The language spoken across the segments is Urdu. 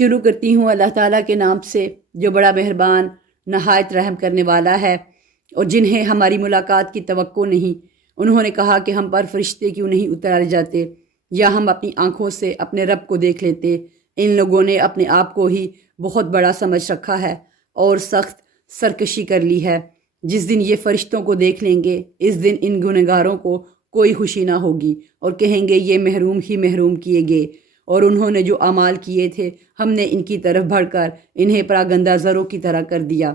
شروع کرتی ہوں اللہ تعالیٰ کے نام سے جو بڑا مہربان نہایت رحم کرنے والا ہے۔ اور جنہیں ہماری ملاقات کی توقع نہیں، انہوں نے کہا کہ ہم پر فرشتے کیوں نہیں اتارے جاتے یا ہم اپنی آنکھوں سے اپنے رب کو دیکھ لیتے۔ ان لوگوں نے اپنے آپ کو ہی بہت بڑا سمجھ رکھا ہے اور سخت سرکشی کر لی ہے۔ جس دن یہ فرشتوں کو دیکھ لیں گے، اس دن ان گنہگاروں کو کوئی خوشی نہ ہوگی اور کہیں گے یہ محروم ہی محروم کیے گئے، اور انہوں نے جو اعمال کیے تھے ہم نے ان کی طرف بڑھ کر انہیں پراگندہ زروں کی طرح کر دیا۔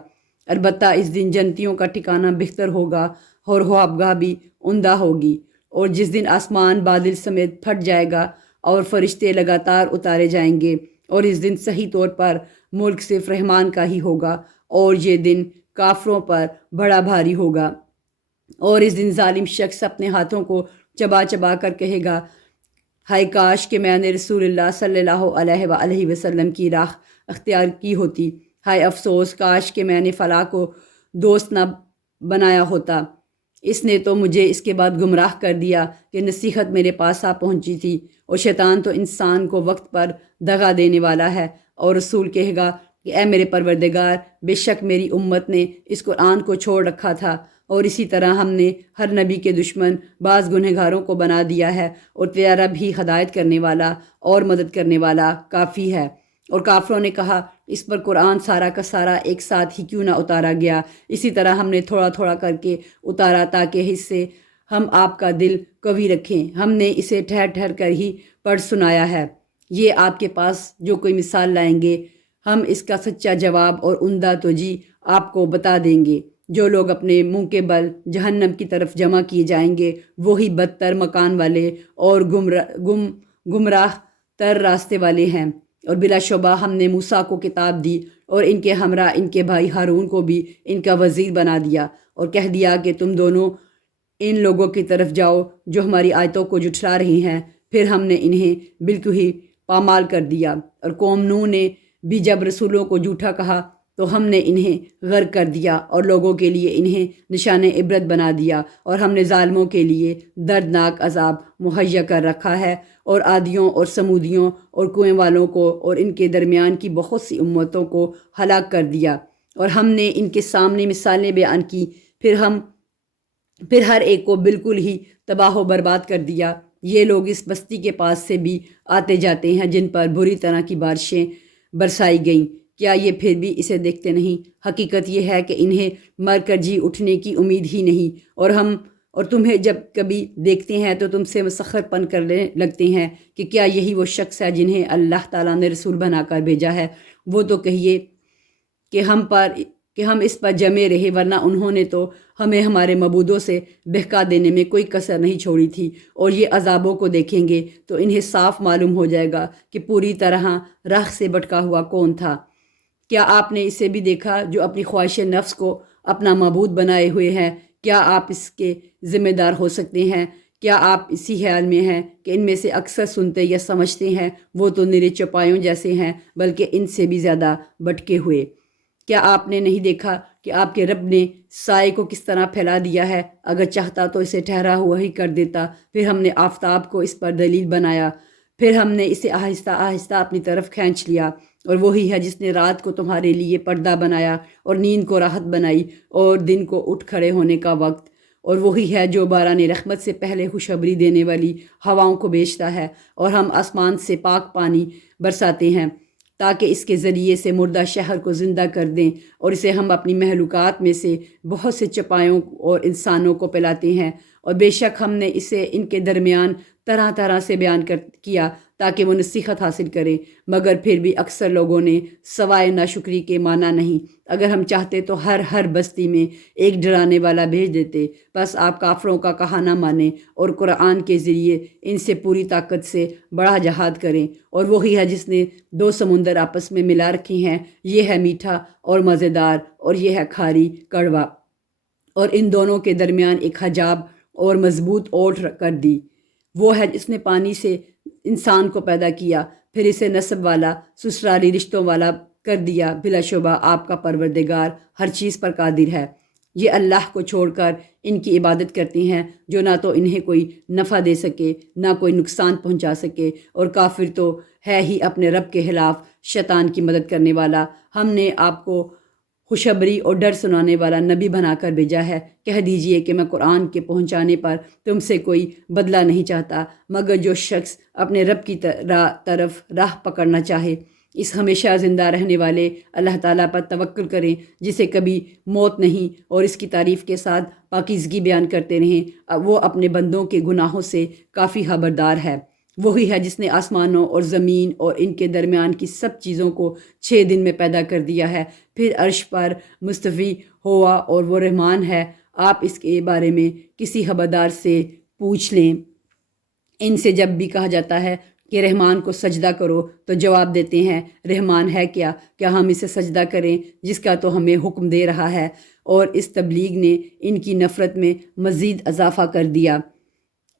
البتہ اس دن جنتیوں کا ٹھکانہ بہتر ہوگا اور خوابگاہ بھی عمدہ ہوگی۔ اور جس دن آسمان بادل سمیت پھٹ جائے گا اور فرشتے لگاتار اتارے جائیں گے، اور اس دن صحیح طور پر ملک صرف رحمان کا ہی ہوگا، اور یہ دن کافروں پر بڑا بھاری ہوگا۔ اور اس دن ظالم شخص اپنے ہاتھوں کو چبا چبا کر کہے گا، ہائے کاش کہ میں نے رسول اللہ صلی اللہ علیہ وآلہ وسلم کی راہ اختیار کی ہوتی، ہائے افسوس کاش کہ میں نے فلاں کو دوست نہ بنایا ہوتا، اس نے تو مجھے اس کے بعد گمراہ کر دیا کہ نصیحت میرے پاس آ پہنچی تھی۔ اور شیطان تو انسان کو وقت پر دغا دینے والا ہے۔ اور رسول کہے گا کہ اے میرے پروردگار، بے شک میری امت نے اس قرآن کو چھوڑ رکھا تھا، اور اسی طرح ہم نے ہر نبی کے دشمن بعض گنہگاروں کو بنا دیا ہے، اور تیرا رب ہی ہدایت کرنے والا اور مدد کرنے والا کافی ہے۔ اور کافروں نے کہا اس پر قرآن سارا کا سارا ایک ساتھ ہی کیوں نہ اتارا گیا؟ اسی طرح ہم نے تھوڑا تھوڑا کر کے اتارا تاکہ اس سے ہم آپ کا دل قوی رکھیں۔ ہم نے اسے ٹھہر ٹھہر کر ہی پڑھ سنایا ہے۔ یہ آپ کے پاس جو کوئی مثال لائیں گے، ہم اس کا سچا جواب اور عمدہ توجیہ آپ کو بتا دیں گے۔ جو لوگ اپنے منہ کے بل جہنم کی طرف جمع کیے جائیں گے، وہی بدتر مکان والے اور گمراہ تر راستے والے ہیں۔ اور بلا شبہ ہم نے موسیٰ کو کتاب دی، اور ان کے ہمراہ ان کے بھائی ہارون کو بھی ان کا وزیر بنا دیا، اور کہہ دیا کہ تم دونوں ان لوگوں کی طرف جاؤ جو ہماری آیتوں کو جھٹلا رہی ہیں۔ پھر ہم نے انہیں بالکل ہی پامال کر دیا۔ اور قوم نوح نے بھی جب رسولوں کو جھوٹا کہا تو ہم نے انہیں غرق کر دیا اور لوگوں کے لیے انہیں نشان عبرت بنا دیا، اور ہم نے ظالموں کے لیے دردناک عذاب مہیا کر رکھا ہے۔ اور عادیوں اور سمودیوں اور کنویں والوں کو اور ان کے درمیان کی بہت سی امتوں کو ہلاک کر دیا، اور ہم نے ان کے سامنے مثالیں بیان کی، پھر ہر ایک کو بالکل ہی تباہ و برباد کر دیا۔ یہ لوگ اس بستی کے پاس سے بھی آتے جاتے ہیں جن پر بری طرح کی بارشیں برسائی گئیں، کیا یہ پھر بھی اسے دیکھتے نہیں؟ حقیقت یہ ہے کہ انہیں مر کر جی اٹھنے کی امید ہی نہیں، اور تمہیں جب کبھی دیکھتے ہیں تو تم سے مسخر پن کرنے لگتے ہیں کہ کیا یہی وہ شخص ہے جنہیں اللہ تعالیٰ نے رسول بنا کر بھیجا ہے؟ وہ تو کہیے کہ ہم اس پر جمے رہے، ورنہ انہوں نے تو ہمیں ہمارے معبودوں سے بہکا دینے میں کوئی کسر نہیں چھوڑی تھی۔ اور یہ عذابوں کو دیکھیں گے تو انہیں صاف معلوم ہو جائے گا کہ پوری طرح راہ سے بھٹکا ہوا کون تھا۔ کیا آپ نے اسے بھی دیکھا جو اپنی خواہش نفس کو اپنا معبود بنائے ہوئے ہے؟ کیا آپ اس کے ذمہ دار ہو سکتے ہیں؟ کیا آپ اسی خیال میں ہیں کہ ان میں سے اکثر سنتے یا سمجھتے ہیں وہ تو نرے چوپایوں جیسے ہیں، بلکہ ان سے بھی زیادہ بھٹکے ہوئے؟ کیا آپ نے نہیں دیکھا کہ آپ کے رب نے سائے کو کس طرح پھیلا دیا ہے؟ اگر چاہتا تو اسے ٹھہرا ہوا ہی کر دیتا۔ پھر ہم نے آفتاب کو اس پر دلیل بنایا، پھر ہم نے اسے آہستہ آہستہ اپنی طرف کھینچ لیا۔ اور وہی ہے جس نے رات کو تمہارے لیے پردہ بنایا اور نیند کو راحت بنائی اور دن کو اٹھ کھڑے ہونے کا وقت۔ اور وہی ہے جو باران رحمت سے پہلے خوشخبری دینے والی ہواؤں کو بھیجتا ہے، اور ہم آسمان سے پاک پانی برساتے ہیں تاکہ اس کے ذریعے سے مردہ شہر کو زندہ کر دیں، اور اسے ہم اپنی مخلوقات میں سے بہت سے چپایوں اور انسانوں کو پلاتے ہیں۔ اور بے شک ہم نے اسے ان کے درمیان طرح طرح سے بیان کیا تاکہ وہ نصیحت حاصل کریں، مگر پھر بھی اکثر لوگوں نے سوائے ناشکری کے مانا نہیں۔ اگر ہم چاہتے تو ہر بستی میں ایک ڈرانے والا بھیج دیتے، بس آپ کافروں کا کہا نہ مانیں اور قرآن کے ذریعے ان سے پوری طاقت سے بڑا جہاد کریں۔ اور وہی ہے جس نے دو سمندر آپس میں ملا رکھے ہیں، یہ ہے میٹھا اور مزیدار، اور یہ ہے کھاری کڑوا، اور ان دونوں کے درمیان ایک حجاب اور مضبوط اوٹ کر دی۔ وہ ہے جس نے پانی سے انسان کو پیدا کیا، پھر اسے نسب والا سسرالی رشتوں والا کر دیا۔ بلا شبہ آپ کا پروردگار ہر چیز پر قادر ہے۔ یہ اللہ کو چھوڑ کر ان کی عبادت کرتے ہیں جو نہ تو انہیں کوئی نفع دے سکے نہ کوئی نقصان پہنچا سکے، اور کافر تو ہے ہی اپنے رب کے خلاف شیطان کی مدد کرنے والا۔ ہم نے آپ کو خوشخبری اور ڈر سنانے والا نبی بنا کر بھیجا ہے۔ کہہ دیجئے کہ میں قرآن کے پہنچانے پر تم سے کوئی بدلہ نہیں چاہتا، مگر جو شخص اپنے رب کی طرف راہ پکڑنا چاہے، اس ہمیشہ زندہ رہنے والے اللہ تعالیٰ پر توکل کریں جسے کبھی موت نہیں، اور اس کی تعریف کے ساتھ پاکیزگی بیان کرتے رہیں۔ وہ اپنے بندوں کے گناہوں سے کافی خبردار ہے۔ وہی ہے جس نے آسمانوں اور زمین اور ان کے درمیان کی سب چیزوں کو 6 دن میں پیدا کر دیا ہے، پھر عرش پر مستوی ہوا، اور وہ رحمان ہے۔ آپ اس کے بارے میں کسی خبردار سے پوچھ لیں۔ ان سے جب بھی کہا جاتا ہے کہ رحمان کو سجدہ کرو تو جواب دیتے ہیں، رحمان ہے کیا ہم اسے سجدہ کریں جس کا تو ہمیں حکم دے رہا ہے۔ اور اس تبلیغ نے ان کی نفرت میں مزید اضافہ کر دیا۔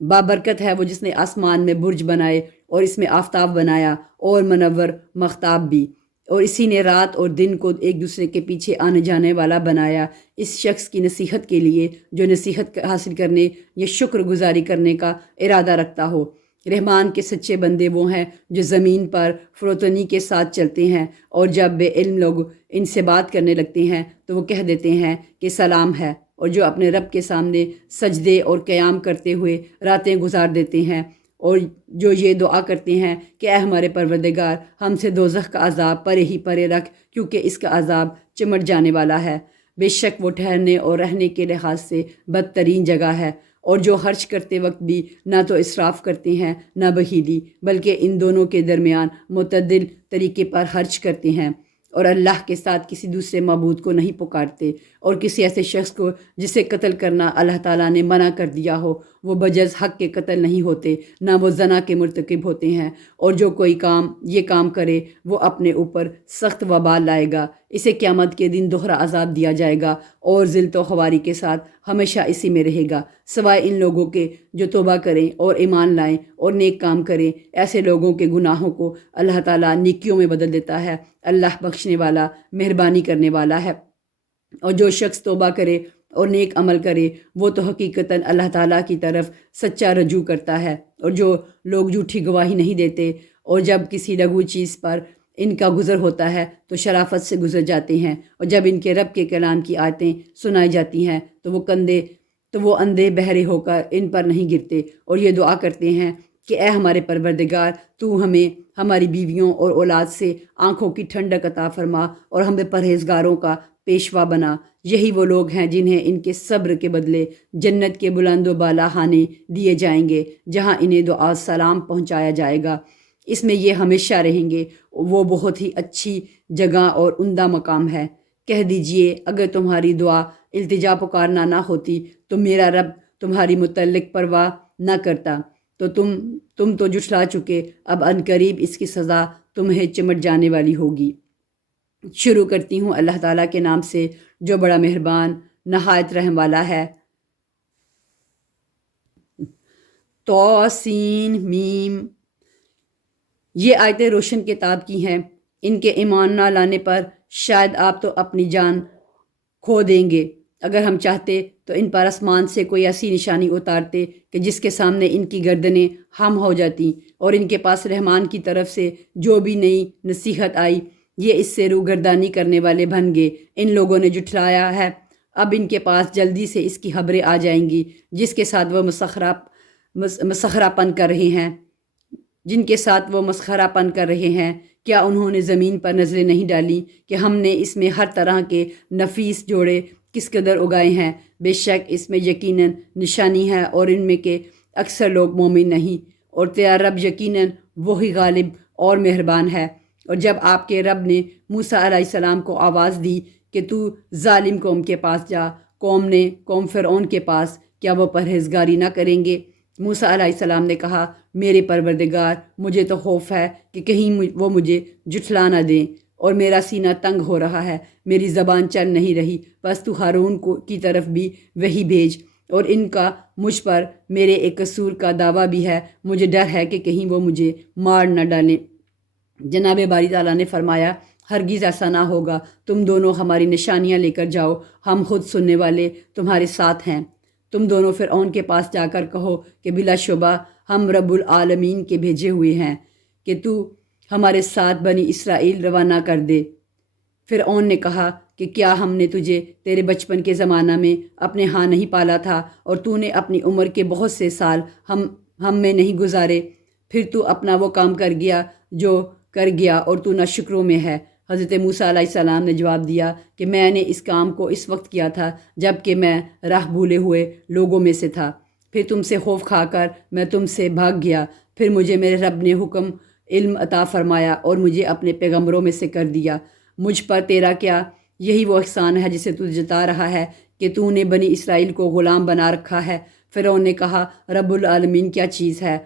بابرکت ہے وہ جس نے آسمان میں برج بنائے اور اس میں آفتاب بنایا اور منور مختاب بھی، اور اسی نے رات اور دن کو ایک دوسرے کے پیچھے آنے جانے والا بنایا، اس شخص کی نصیحت کے لیے جو نصیحت حاصل کرنے یا شکر گزاری کرنے کا ارادہ رکھتا ہو۔ رحمان کے سچے بندے وہ ہیں جو زمین پر فروتنی کے ساتھ چلتے ہیں، اور جب بے علم لوگ ان سے بات کرنے لگتے ہیں تو وہ کہہ دیتے ہیں کہ سلام ہے، اور جو اپنے رب کے سامنے سجدے اور قیام کرتے ہوئے راتیں گزار دیتے ہیں، اور جو یہ دعا کرتے ہیں کہ اے ہمارے پروردگار، ہم سے دوزخ کا عذاب پرے ہی پرے رکھ، کیونکہ اس کا عذاب چمٹ جانے والا ہے۔ بے شک وہ ٹھہرنے اور رہنے کے لحاظ سے بدترین جگہ ہے۔ اور جو خرچ کرتے وقت بھی نہ تو اسراف کرتے ہیں نہ بخیلی، بلکہ ان دونوں کے درمیان معتدل طریقے پر خرچ کرتے ہیں، اور اللہ کے ساتھ کسی دوسرے معبود کو نہیں پکارتے، اور کسی ایسے شخص کو جسے قتل کرنا اللہ تعالیٰ نے منع کر دیا ہو وہ بجز حق کے قتل نہیں ہوتے، نہ وہ زنا کے مرتکب ہوتے ہیں۔ اور جو کوئی یہ کام کرے وہ اپنے اوپر سخت وبال لائے گا، اسے قیامت کے دن دوہرا عذاب دیا جائے گا، اور ذلت و خواری کے ساتھ ہمیشہ اسی میں رہے گا، سوائے ان لوگوں کے جو توبہ کریں اور ایمان لائیں اور نیک کام کریں۔ ایسے لوگوں کے گناہوں کو اللہ تعالیٰ نیکیوں میں بدل دیتا ہے۔ اللہ بخشنے والا، مہربانی کرنے والا ہے۔ اور جو شخص توبہ کرے اور نیک عمل کرے وہ تو حقیقتاً اللہ تعالیٰ کی طرف سچا رجوع کرتا ہے۔ اور جو لوگ جھوٹی گواہی نہیں دیتے، اور جب کسی لغو چیز پر ان کا گزر ہوتا ہے تو شرافت سے گزر جاتے ہیں، اور جب ان کے رب کے کلام کی آیتیں سنائی جاتی ہیں تو وہ اندھے بہرے ہو کر ان پر نہیں گرتے، اور یہ دعا کرتے ہیں کہ اے ہمارے پروردگار، تو ہمیں ہماری بیویوں اور اولاد سے آنکھوں کی ٹھنڈک عطا فرما، اور ہمیں پرہیزگاروں کا پیشوا بنا۔ یہی وہ لوگ ہیں جنہیں ان کے صبر کے بدلے جنت کے بلند و بالا خانے دیے جائیں گے، جہاں انہیں دعا سلام پہنچایا جائے گا، اس میں یہ ہمیشہ رہیں گے۔ وہ بہت ہی اچھی جگہ اور عمدہ مقام ہے۔ کہہ دیجئے اگر تمہاری دعا التجا پکارنا نہ ہوتی تو میرا رب تمہاری متعلق پرواہ نہ کرتا، تو تم تو جھٹلا چکے، اب عنقریب اس کی سزا تمہیں چمٹ جانے والی ہوگی۔ شروع کرتی ہوں اللہ تعالیٰ کے نام سے جو بڑا مہربان نہایت رحم والا ہے۔ توسین میم، یہ آیتیں روشن کتاب کی ہیں، ان کے ایمان نہ لانے پر شاید آپ تو اپنی جان کھو دیں گے۔ اگر ہم چاہتے تو ان پر آسمان سے کوئی ایسی نشانی اتارتے کہ جس کے سامنے ان کی گردنیں خم ہو جاتی، اور ان کے پاس رحمان کی طرف سے جو بھی نئی نصیحت آئی یہ اس سے روگردانی کرنے والے بن گئے۔ ان لوگوں نے جھٹلایا ہے، اب ان کے پاس جلدی سے اس کی خبریں آ جائیں گی جس کے ساتھ وہ مسخرہ پن کر رہے ہیں۔ کیا انہوں نے زمین پر نظریں نہیں ڈالی کہ ہم نے اس میں ہر طرح کے نفیس جوڑے کس قدر اگائے ہیں؟ بے شک اس میں یقیناً نشانی ہے، اور ان میں کے اکثر لوگ مومن نہیں، اور تیرا رب یقیناً وہی غالب اور مہربان ہے۔ اور جب آپ کے رب نے موسیٰ علیہ السلام کو آواز دی کہ تو ظالم قوم کے پاس جا، قوم فرعون کے پاس، کیا وہ پرہیزگاری نہ کریں گے؟ موسیٰ علیہ السلام نے کہا، میرے پروردگار، مجھے تو خوف ہے کہ کہیں وہ مجھے جھٹلا نہ دیں، اور میرا سینہ تنگ ہو رہا ہے، میری زبان چل نہیں رہی، بس تو ہارون کی طرف بھی وہی بھیج، اور ان کا مجھ پر میرے ایک قصور کا دعویٰ بھی ہے، مجھے ڈر ہے کہ کہیں وہ مجھے مار نہ ڈالیں۔ جناب باری تعالیٰ نے فرمایا، ہرگز ایسا نہ ہوگا، تم دونوں ہماری نشانیاں لے کر جاؤ، ہم خود سننے والے تمہارے ساتھ ہیں۔ تم دونوں فرعون کے پاس جا کر کہو کہ بلا شبہ ہم رب العالمین کے بھیجے ہوئے ہیں، کہ تو ہمارے ساتھ بنی اسرائیل روانہ کر دے۔ فرعون نے کہا کہ کیا ہم نے تجھے تیرے بچپن کے زمانہ میں اپنے ہاں نہیں پالا تھا، اور تو نے اپنی عمر کے بہت سے سال ہم میں نہیں گزارے؟ پھر تو اپنا وہ کام کر گیا جو کر گیا، اور تو ناشکروں میں ہے۔ حضرت موسیٰ علیہ السلام نے جواب دیا کہ میں نے اس کام کو اس وقت کیا تھا جب کہ میں راہ بھولے ہوئے لوگوں میں سے تھا۔ پھر تم سے خوف کھا کر میں تم سے بھاگ گیا۔ پھر مجھے میرے رب نے حکم علم عطا فرمایا اور مجھے اپنے پیغمبروں میں سے کر دیا۔ مجھ پر تیرا کیا یہی وہ احسان ہے جسے تو جتا رہا ہے کہ تو نے بنی اسرائیل کو غلام بنا رکھا ہے؟ فرعون نے کہا، رب العالمین کیا چیز ہے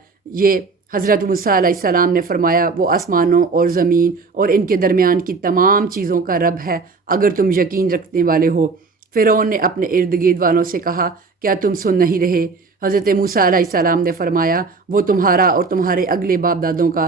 یہ؟ حضرت موسیٰ علیہ السلام نے فرمایا، وہ آسمانوں اور زمین اور ان کے درمیان کی تمام چیزوں کا رب ہے، اگر تم یقین رکھنے والے ہو۔ فرعون نے اپنے ارد گرد والوں سے کہا، کیا تم سن نہیں رہے؟ حضرت موسیٰ علیہ السلام نے فرمایا، وہ تمہارا اور تمہارے اگلے باپ دادوں کا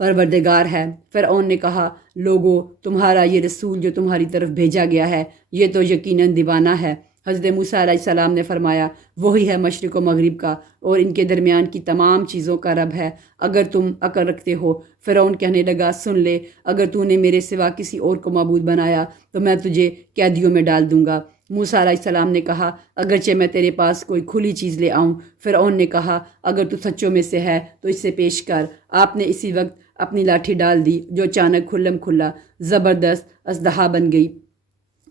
پروردگار ہے۔ فرعون نے کہا، لوگو، تمہارا یہ رسول جو تمہاری طرف بھیجا گیا ہے یہ تو یقیناً دیوانہ ہے۔ حضرت موسیٰ علیہ السلام نے فرمایا، وہی ہے مشرق و مغرب کا اور ان کے درمیان کی تمام چیزوں کا رب ہے، اگر تم عقل رکھتے ہو۔ فرعون کہنے لگا، سن لے، اگر تو نے میرے سوا کسی اور کو معبود بنایا تو میں تجھے قیدیوں میں ڈال دوں گا۔ موسیٰ علیہ السلام نے کہا، اگرچہ میں تیرے پاس کوئی کھلی چیز لے آؤں۔ فرعون نے کہا، اگر تو سچوں میں سے ہے تو اس سے پیش کر۔ آپ نے اسی وقت اپنی لاٹھی ڈال دی جو اچانک کھلم کھلا زبردست اسلحہ بن گئی،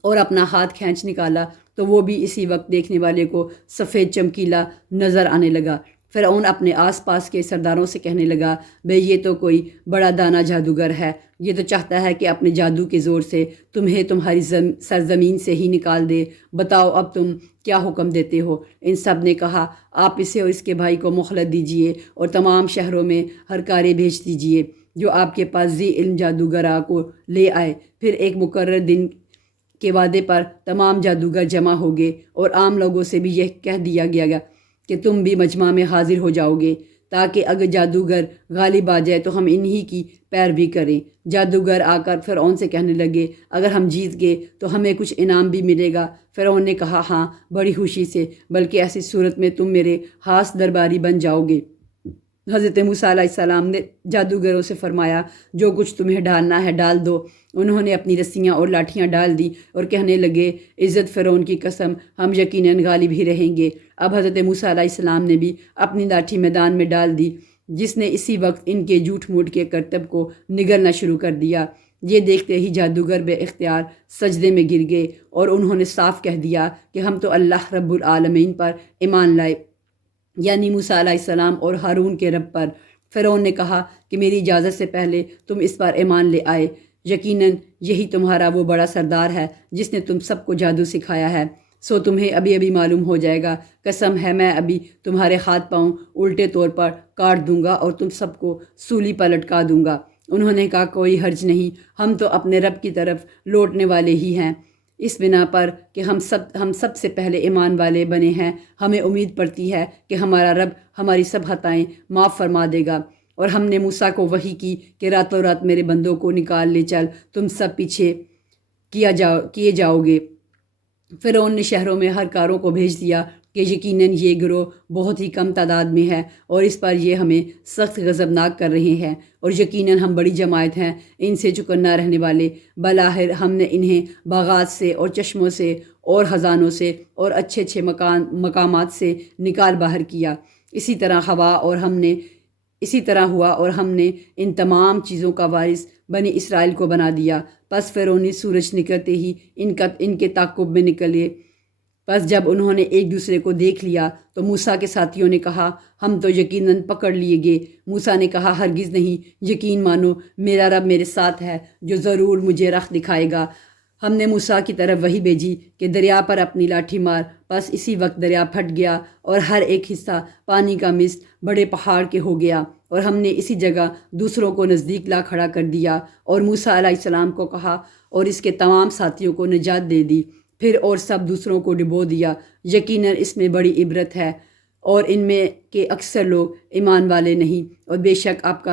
اور اپنا ہاتھ کھینچ نکالا تو وہ بھی اسی وقت دیکھنے والے کو سفید چمکیلا نظر آنے لگا۔ فرعون اپنے آس پاس کے سرداروں سے کہنے لگا، بے یہ تو کوئی بڑا دانا جادوگر ہے، یہ تو چاہتا ہے کہ اپنے جادو کے زور سے تمہیں تمہاری سرزمین سے ہی نکال دے۔ بتاؤ اب تم کیا حکم دیتے ہو؟ ان سب نے کہا، آپ اسے اور اس کے بھائی کو مہلت دیجیے اور تمام شہروں میں ہر کارے بھیج دیجیے جو آپ کے پاس ذی علم جادوگرہ کو لے آئے۔ پھر ایک مقرر دن کے وعدے پر تمام جادوگر جمع ہو گئے، اور عام لوگوں سے بھی یہ کہہ دیا گیا کہ تم بھی مجمع میں حاضر ہو جاؤ گے، تاکہ اگر جادوگر غالب آ جائے تو ہم انہی کی پیروی کریں۔ جادوگر آ کر فرعون سے کہنے لگے، اگر ہم جیت گئے تو ہمیں کچھ انعام بھی ملے گا؟ فرعون نے کہا، ہاں، بڑی خوشی سے، بلکہ ایسی صورت میں تم میرے خاص درباری بن جاؤ گے۔ حضرت موسیٰ علیہ السلام نے جادوگروں سے فرمایا، جو کچھ تمہیں ڈالنا ہے ڈال دو۔ انہوں نے اپنی رسیاں اور لاٹھیاں ڈال دیں اور کہنے لگے، عزت فرعون کی قسم، ہم یقیناً غالب ہی رہیں گے۔ اب حضرت موسیٰ علیہ السلام نے بھی اپنی لاٹھی میدان میں ڈال دی، جس نے اسی وقت ان کے جھوٹ موٹ کے کرتب کو نگلنا شروع کر دیا۔ یہ دیکھتے ہی جادوگر بے اختیار سجدے میں گر گئے، اور انہوں نے صاف کہہ دیا کہ ہم تو اللہ رب العالمین پر ایمان لائے، یعنی موسیٰ علیہ السلام اور ہارون کے رب پر۔ فرعون نے کہا کہ میری اجازت سے پہلے تم اس پر ایمان لے آئے، یقیناً یہی تمہارا وہ بڑا سردار ہے جس نے تم سب کو جادو سکھایا ہے، سو تمہیں ابھی ابھی معلوم ہو جائے گا۔ قسم ہے میں ابھی تمہارے ہاتھ پاؤں الٹے طور پر کاٹ دوں گا اور تم سب کو سولی پر لٹکا دوں گا۔ انہوں نے کہا، کوئی حرج نہیں، ہم تو اپنے رب کی طرف لوٹنے والے ہی ہیں، اس بنا پر کہ ہم سب سے پہلے ایمان والے بنے ہیں، ہمیں امید پڑتی ہے کہ ہمارا رب ہماری سب خطائیں معاف فرما دے گا۔ اور ہم نے موسیٰ کو وحی کی کہ راتوں رات میرے بندوں کو نکال لے چل، تم سب پیچھے کیے جاؤ گے۔ فرعون نے شہروں میں ہر کاروں کو بھیج دیا کہ یقیناً یہ گروہ بہت ہی کم تعداد میں ہے، اور اس پر یہ ہمیں سخت غضبناک کر رہے ہیں، اور یقیناً ہم بڑی جماعت ہیں ان سے چکنا رہنے والے۔ بلاخر ہم نے انہیں باغات سے اور چشموں سے اور خزانوں سے اور اچھے اچھے مقامات سے نکال باہر کیا۔ اسی طرح ہوا اور ہم نے ان تمام چیزوں کا وارث بنی اسرائیل کو بنا دیا۔ پس فرعونی سورج نکلتے ہی ان کے تعاقب میں نکلے۔ پس جب انہوں نے ایک دوسرے کو دیکھ لیا تو موسیٰ کے ساتھیوں نے کہا، ہم تو یقیناً پکڑ لیے گئے۔ موسیٰ نے کہا، ہرگز نہیں، یقین مانو، میرا رب میرے ساتھ ہے جو ضرور مجھے راہ دکھائے گا۔ ہم نے موسیٰ کی طرف وحی بھیجی کہ دریا پر اپنی لاٹھی مار، بس اسی وقت دریا پھٹ گیا اور ہر ایک حصہ پانی کا مثل بڑے پہاڑ کے ہو گیا، اور ہم نے اسی جگہ دوسروں کو نزدیک لا کھڑا کر دیا اور موسیٰ علیہ السلام کو کہا اور اس کے تمام ساتھیوں کو نجات دے دی، پھر اور سب دوسروں کو ڈبو دیا۔ یقیناً اس میں بڑی عبرت ہے، اور ان میں کے اکثر لوگ ایمان والے نہیں، اور بے شک آپ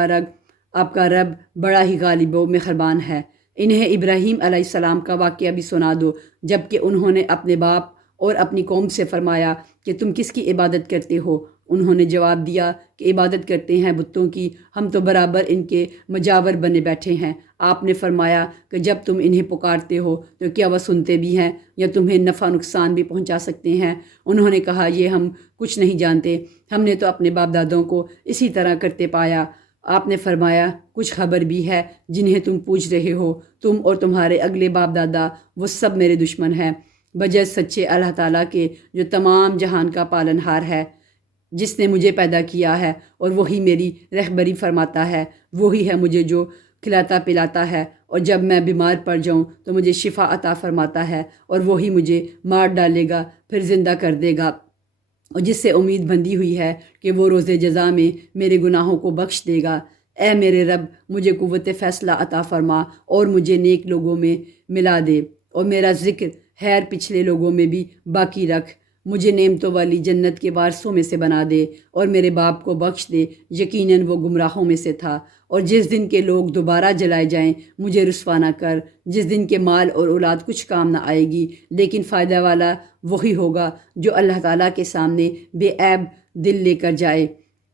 کا رب بڑا ہی غالب و مہربان ہے۔ انہیں ابراہیم علیہ السلام کا واقعہ بھی سنا دو، جب کہ انہوں نے اپنے باپ اور اپنی قوم سے فرمایا کہ تم کس کی عبادت کرتے ہو؟ انہوں نے جواب دیا کہ عبادت کرتے ہیں بتوں کی، ہم تو برابر ان کے مجاور بنے بیٹھے ہیں۔ آپ نے فرمایا کہ جب تم انہیں پکارتے ہو تو کیا وہ سنتے بھی ہیں یا تمہیں نفع نقصان بھی پہنچا سکتے ہیں؟ انہوں نے کہا یہ ہم کچھ نہیں جانتے، ہم نے تو اپنے باپ دادوں کو اسی طرح کرتے پایا۔ آپ نے فرمایا کچھ خبر بھی ہے جنہیں تم پوچھ رہے ہو، تم اور تمہارے اگلے باپ دادا وہ سب میرے دشمن ہیں، بجز سچے اللہ تعالیٰ کے جو تمام جہان کا پالن ہار ہے، جس نے مجھے پیدا کیا ہے اور وہی میری رہبری فرماتا ہے، وہی ہے مجھے جو کھلاتا پلاتا ہے، اور جب میں بیمار پڑ جاؤں تو مجھے شفا عطا فرماتا ہے، اور وہی مجھے مار ڈالے گا پھر زندہ کر دے گا، اور جس سے امید بندھی ہوئی ہے کہ وہ روز جزا میں میرے گناہوں کو بخش دے گا۔ اے میرے رب، مجھے قوت فیصلہ عطا فرما اور مجھے نیک لوگوں میں ملا دے، اور میرا ذکر خیر پچھلے لوگوں میں بھی باقی رکھ، مجھے نعمتوں والی جنت کے وارثوں میں سے بنا دے، اور میرے باپ کو بخش دے، یقیناً وہ گمراہوں میں سے تھا۔ اور جس دن کے لوگ دوبارہ جلائے جائیں مجھے رسوا نہ کر، جس دن کے مال اور اولاد کچھ کام نہ آئے گی، لیکن فائدہ والا وہی ہوگا جو اللہ تعالیٰ کے سامنے بے عیب دل لے کر جائے،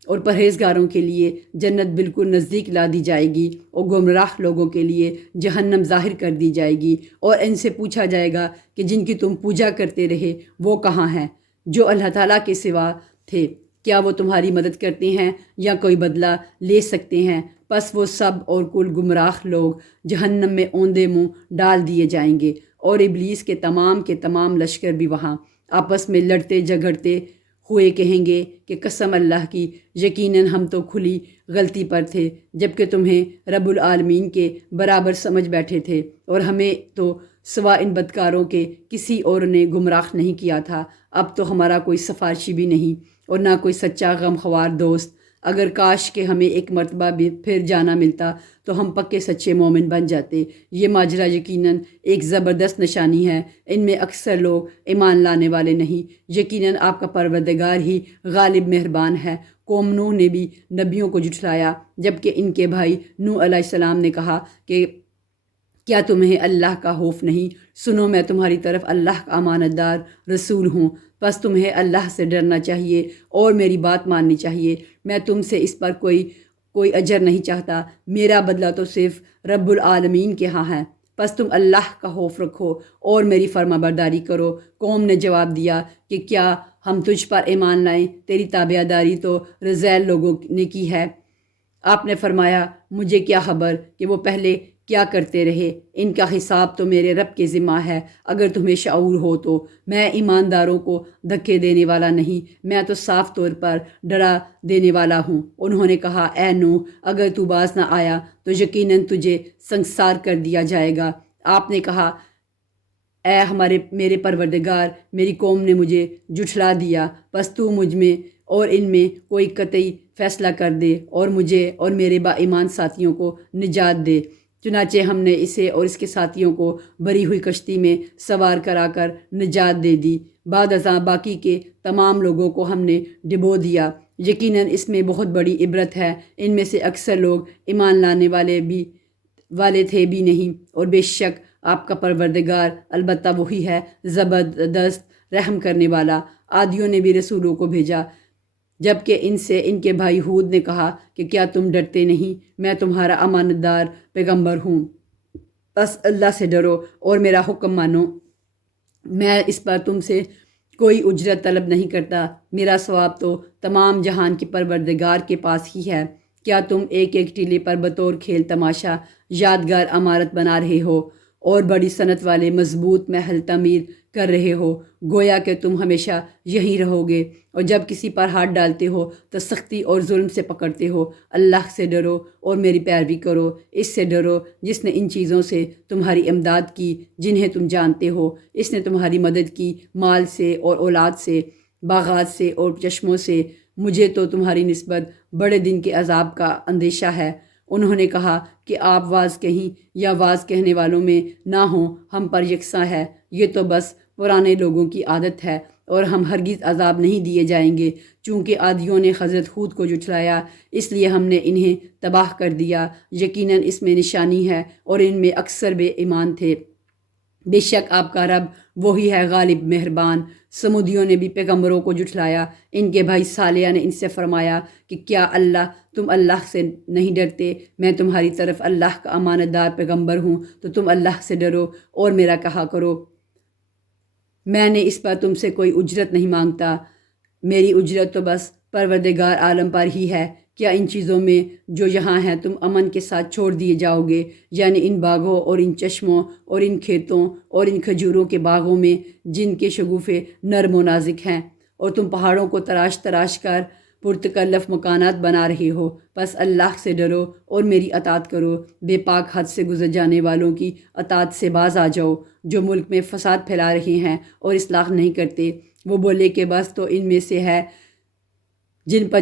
اور پرہیزگاروں کے لیے جنت بالکل نزدیک لا دی جائے گی، اور گمراہ لوگوں کے لیے جہنم ظاہر کر دی جائے گی، اور ان سے پوچھا جائے گا کہ جن کی تم پوجا کرتے رہے وہ کہاں ہیں، جو اللہ تعالیٰ کے سوا تھے، کیا وہ تمہاری مدد کرتے ہیں یا کوئی بدلہ لے سکتے ہیں؟ پس وہ سب اور کل گمراہ لوگ جہنم میں اوندے منہ ڈال دیے جائیں گے، اور ابلیس کے تمام لشکر بھی وہاں آپس میں لڑتے جھگڑتے ہوئے کہیں گے کہ قسم اللہ کی، یقیناً ہم تو کھلی غلطی پر تھے، جبکہ تمہیں رب العالمین کے برابر سمجھ بیٹھے تھے، اور ہمیں تو سوا ان بدکاروں کے کسی اور نے گمراہ نہیں کیا تھا۔ اب تو ہمارا کوئی سفارشی بھی نہیں اور نہ کوئی سچا غمخوار دوست۔ اگر کاش کہ ہمیں ایک مرتبہ بھی پھر جانا ملتا تو ہم پکے سچے مومن بن جاتے۔ یہ ماجرا یقیناً ایک زبردست نشانی ہے، ان میں اکثر لوگ ایمان لانے والے نہیں۔ یقیناً آپ کا پروردگار ہی غالب مہربان ہے۔ قوم نوح نے بھی نبیوں کو جھٹلایا، جبکہ ان کے بھائی نوح علیہ السلام نے کہا کہ کیا تمہیں اللہ کا خوف نہیں؟ سنو، میں تمہاری طرف اللہ کا امانت دار رسول ہوں، بس تمہیں اللہ سے ڈرنا چاہیے اور میری بات ماننی چاہیے۔ میں تم سے اس پر کوئی اجر نہیں چاہتا، میرا بدلہ تو صرف رب العالمین کے ہاں ہے، بس تم اللہ کا خوف رکھو اور میری فرما برداری کرو۔ قوم نے جواب دیا کہ کیا ہم تجھ پر ایمان لائیں؟ تیری تابع داری تو رذیل لوگوں نے کی ہے۔ آپ نے فرمایا مجھے کیا خبر کہ وہ پہلے کیا کرتے رہے، ان کا حساب تو میرے رب کے ذمہ ہے۔ اگر تمہیں شعور ہو تو میں ایمانداروں کو دھکے دینے والا نہیں، میں تو صاف طور پر ڈرا دینے والا ہوں۔ انہوں نے کہا اے نوح، اگر تو باز نہ آیا تو یقیناً تجھے سنگسار کر دیا جائے گا۔ آپ نے کہا اے میرے پروردگار، میری قوم نے مجھے جھٹلا دیا، بس تو مجھ میں اور ان میں کوئی قطعی فیصلہ کر دے اور مجھے اور میرے با ایمان ساتھیوں کو نجات دے۔ چنانچہ ہم نے اسے اور اس کے ساتھیوں کو بری ہوئی کشتی میں سوار کرا کر نجات دے دی، بعد ازاں باقی کے تمام لوگوں کو ہم نے ڈبو دیا۔ یقیناً اس میں بہت بڑی عبرت ہے، ان میں سے اکثر لوگ ایمان لانے والے تھے بھی نہیں، اور بے شک آپ کا پروردگار البتہ وہی ہے زبردست رحم کرنے والا۔ عادیوں نے بھی رسولوں کو بھیجا، جبکہ ان سے ان کے بھائی ہود نے کہا کہ کیا تم ڈرتے نہیں؟ میں تمہارا امانت دار پیغمبر ہوں، بس اللہ سے ڈرو اور میرا حکم مانو۔ میں اس پر تم سے کوئی اجرت طلب نہیں کرتا، میرا ثواب تو تمام جہان کے پروردگار کے پاس ہی ہے۔ کیا تم ایک ٹیلے پر بطور کھیل تماشا یادگار عمارت بنا رہے ہو اور بڑی صنعت والے مضبوط محل تعمیر کر رہے ہو، گویا کہ تم ہمیشہ یہیں رہو گے، اور جب کسی پر ہاتھ ڈالتے ہو تو سختی اور ظلم سے پکڑتے ہو؟ اللہ سے ڈرو اور میری پیروی کرو، اس سے ڈرو جس نے ان چیزوں سے تمہاری امداد کی جنہیں تم جانتے ہو، اس نے تمہاری مدد کی مال سے اور اولاد سے، باغات سے اور چشموں سے۔ مجھے تو تمہاری نسبت بڑے دن کے عذاب کا اندیشہ ہے۔ انہوں نے کہا کہ آپ واز کہیں یا واز کہنے والوں میں نہ ہوں، ہم پر یکساں ہے، یہ تو بس پرانے لوگوں کی عادت ہے، اور ہم ہرگز عذاب نہیں دیے جائیں گے۔ چونکہ عادیوں نے حضرت ہود کو جھٹلایا، اس لیے ہم نے انہیں تباہ کر دیا۔ یقیناً اس میں نشانی ہے اور ان میں اکثر بے ایمان تھے۔ بے شک آپ کا رب وہی ہے غالب مہربان۔ سمودیوں نے بھی پیغمبروں کو جھٹلایا۔ ان کے بھائی صالح نے ان سے فرمایا کہ کیا تم اللہ سے نہیں ڈرتے؟ میں تمہاری طرف اللہ کا امانت دار پیغمبر ہوں، تو تم اللہ سے ڈرو اور میرا کہا کرو۔ میں نے اس پر تم سے کوئی اجرت نہیں مانگتا، میری اجرت تو بس پروردگار عالم پر ہی ہے۔ کیا ان چیزوں میں جو یہاں ہیں تم امن کے ساتھ چھوڑ دیے جاؤ گے؟ یعنی ان باغوں اور ان چشموں اور ان کھیتوں اور ان کھجوروں کے باغوں میں جن کے شگوفے نرم و نازک ہیں، اور تم پہاڑوں کو تراش تراش کر پرتکلف مکانات بنا رہے ہو۔ بس اللہ سے ڈرو اور میری اطاعت کرو۔ بے پاک حد سے گزر جانے والوں کی اطاعت سے باز آ جاؤ، جو ملک میں فساد پھیلا رہے ہیں اور اصلاح نہیں کرتے۔ وہ بولے کہ بس تو ان میں سے ہے جن پر